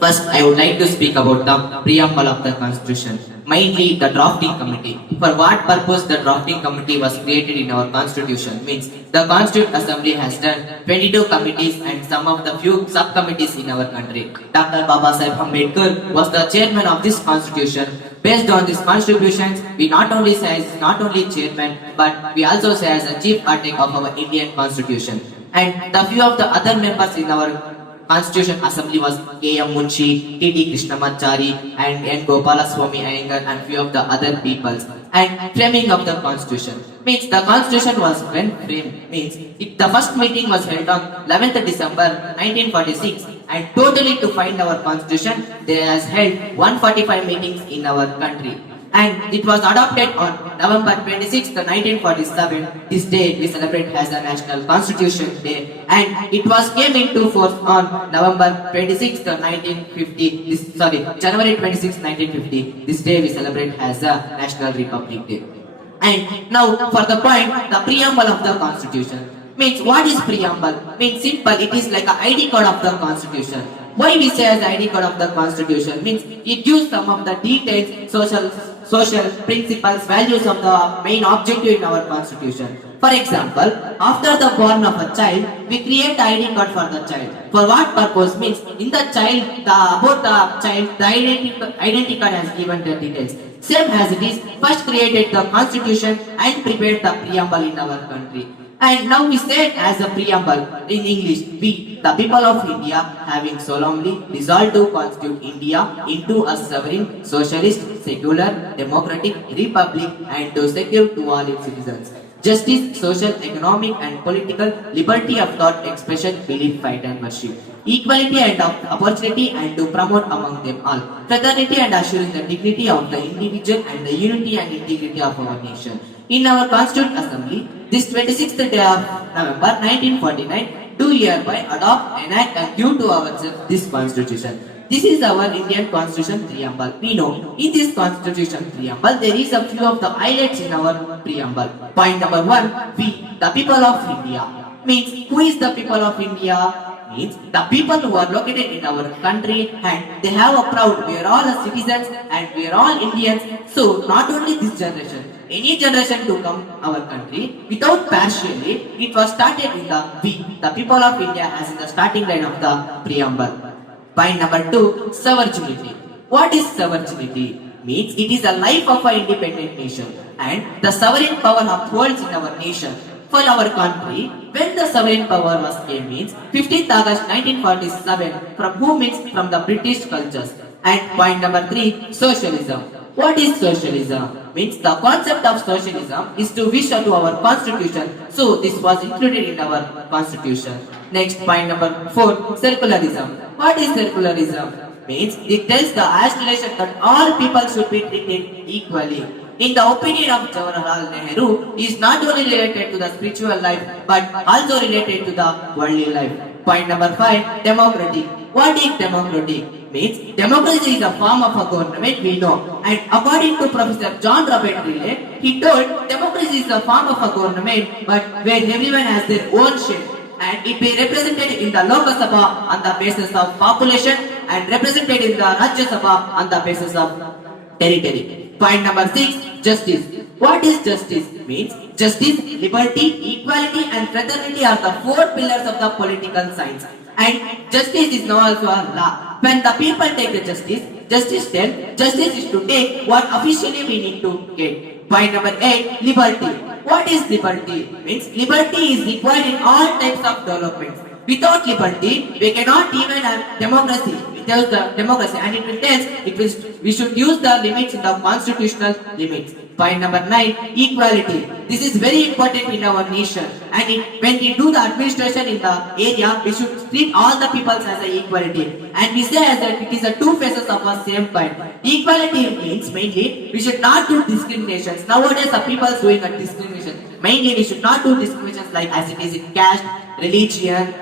First, I would like to speak about the preamble of the Constitution, mainly the drafting committee. For what purpose the drafting committee was created in our Constitution means the Constituent Assembly has done 22 committees and some of the few subcommittees in our country. Dr. Babasaheb Ambedkar was the chairman of this Constitution. Based on these contributions, we not only say as not only chairman, but we also say as a chief architect of our Indian Constitution. And the few of the other members in our Constitution Assembly was K.M. Munshi, T.D. Krishnamachari, and N. Gopalaswamy Iyengar, and few of the other peoples. And framing of the Constitution means the Constitution was when framed means the first meeting was held on 11th December 1946, and totally to find our Constitution, there has held 145 meetings in our country. And it was adopted on November 26, 1947. This day we celebrate as the National Constitution Day, and it was came into force on November 26, 1950. January 26, 1950. This day we celebrate as the National Republic Day. And now for the point, the preamble of the Constitution means what is preamble? Means simple. It is like an ID card of the Constitution. Why we say as ID card of the Constitution means it gives some of the details, social principles, values of the main objective in our Constitution. For example, after the born of a child, we create ID card for the child. For what purpose means in the child, about the child, the identity card has given the details. Same as it is, first created the Constitution and prepared the preamble in our country. And now we say as a preamble in English, we, the people of India, having solemnly resolved to constitute India into a sovereign, socialist, secular, democratic republic and to secure to all its citizens justice, social, economic and political liberty of thought, expression, belief, fight and worship, equality and of opportunity and to promote among them all, fraternity and assuring the dignity of the individual and the unity and integrity of our nation. In our Constituent Assembly, this 26th day of November 1949, do hereby adopt, enact and give to ourselves this Constitution. This is our Indian Constitution preamble. We know in this Constitution preamble there is a few of the highlights in our preamble. Point number 1, we, the people of India. Means who is the people of India? Means the people who are located in our country and they have a proud, we are all citizens and we are all Indians. So not only this generation, any generation to come our country without partially, it was started in the we, the people of India as in the starting line of the preamble. Point number 2, sovereignty. What is sovereignty? Means it is a life of an independent nation and the sovereign power upholds in our nation. For our country, when the sovereign power was came means 15th August 1947 from whom means from the British cultures. And point number 3, socialism. What is socialism? Means the concept of socialism is to wish to our constitution. So this was included in our constitution. Next point number 4, secularism. What is secularism? Means it tells the aspiration that all people should be treated equally. In the opinion of Jawaharlal Nehru, is not only related to the spiritual life but also related to the worldly life. Point number 5, democratic. What is democratic? Means democracy is a form of a government we know. And according to Professor John Robert Riley, he told democracy is a form of a government but where everyone has their own shape. And it be represented in the Lok Sabha on the basis of population and represented in the Rajya Sabha on the basis of territory. Point number 6, justice. What is justice? Means justice, liberty, equality and fraternity are the 4 pillars of the political science. And justice is now also a law. When the people take the justice is to take what officially we need to get. Point number 8, liberty. What is liberty? Means liberty is required in all types of developments. Without liberty, we cannot even have democracy. Without the democracy, and we should use the limits in the constitutional limits. Point number 9, equality. This is very important in our nation. And when we do the administration in the area, we should treat all the people as a equality. And we say as that it is the 2 faces of a same coin. Equality means mainly we should not do discriminations. Nowadays, the people are doing a discrimination. Mainly, we should not do discriminations like as it is in caste, religion,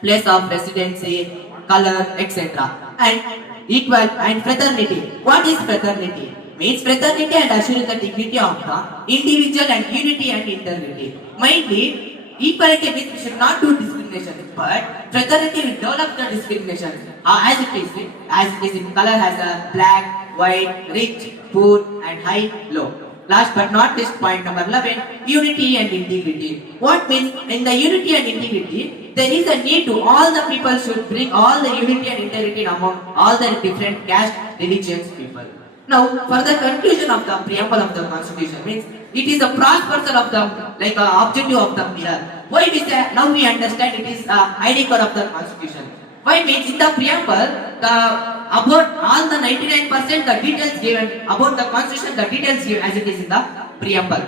place of residency, color, etc. And equal and fraternity. What is fraternity? Means fraternity and assuring the dignity of the individual and unity and integrity. Mainly, equality means we should not do discrimination. discrimination, but fraternity will develop the discrimination as it is in color has a black, white, rich, poor, and high, low. Last but not least, point number 11, unity and integrity. What means in the unity and integrity, there is a need to all the people should bring all the unity and integrity among all the different caste, religions, people. Now, for the conclusion of the preamble of the constitution means it is the prosperity of the objective of the pillar. Why we say now we understand it is ID code of the constitution. Why means in the preamble about all the 99% the details given about the constitution, the details given as it is in the preamble.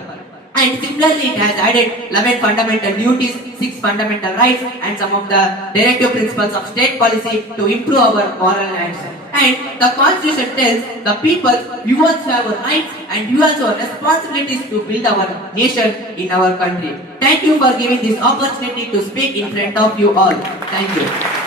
And similarly, it has added 11 fundamental duties, 6 fundamental rights, and some of the directive principles of state policy to improve our moral action. And the constitution tells the people, you also have rights and you also have responsibilities to build our nation in our country. Thank you for giving this opportunity to speak in front of you all. Thank you.